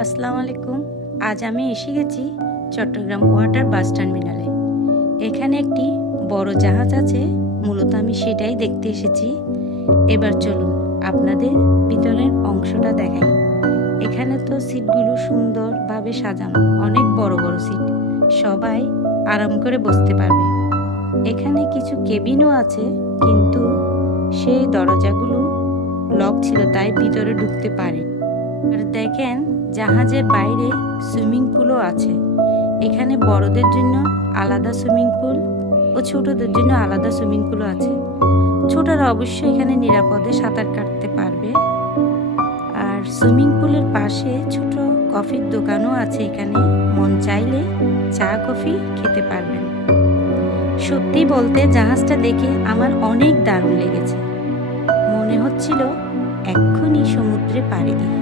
আসসালামু আলাইকুম। আজ আমি এসে গেছি চট্টগ্রাম ওয়াটার বাস টার্মিনালে। এখানে একটি বড় জাহাজ আছে, মূলত আমি সেটাই দেখতে এসেছি। এবার চলুন আপনাদের ভিতরের অংশটা দেখাই। এখানে তো সিটগুলো সুন্দরভাবে সাজানো, অনেক বড় বড় সিট, সবাই আরাম করে বসতে পারবে। এখানে কিছু কেবিনও আছে, কিন্তু সেই দরজাগুলো লক ছিল, তাই ভিতরে ঢুকতে পারে। আর দেখেন, জাহাজের বাইরে সুইমিং পুলও আছে। এখানে বড়দের জন্য আলাদা সুইমিং পুল ও ছোটদের জন্য আলাদা সুইমিং পুলও আছে। ছোটরা অবশ্যই এখানে নিরাপদে সাঁতার কাটতে পারবে। আর সুইমিং পুলের পাশে ছোট কফির দোকানও আছে। এখানে মন চাইলে চা কফি খেতে পারবেন। সত্যি বলতে জাহাজটা দেখে আমার অনেক দারুণ লেগেছে। মনে হচ্ছিল এক্ষুনি সমুদ্রে পাড়ি দিই।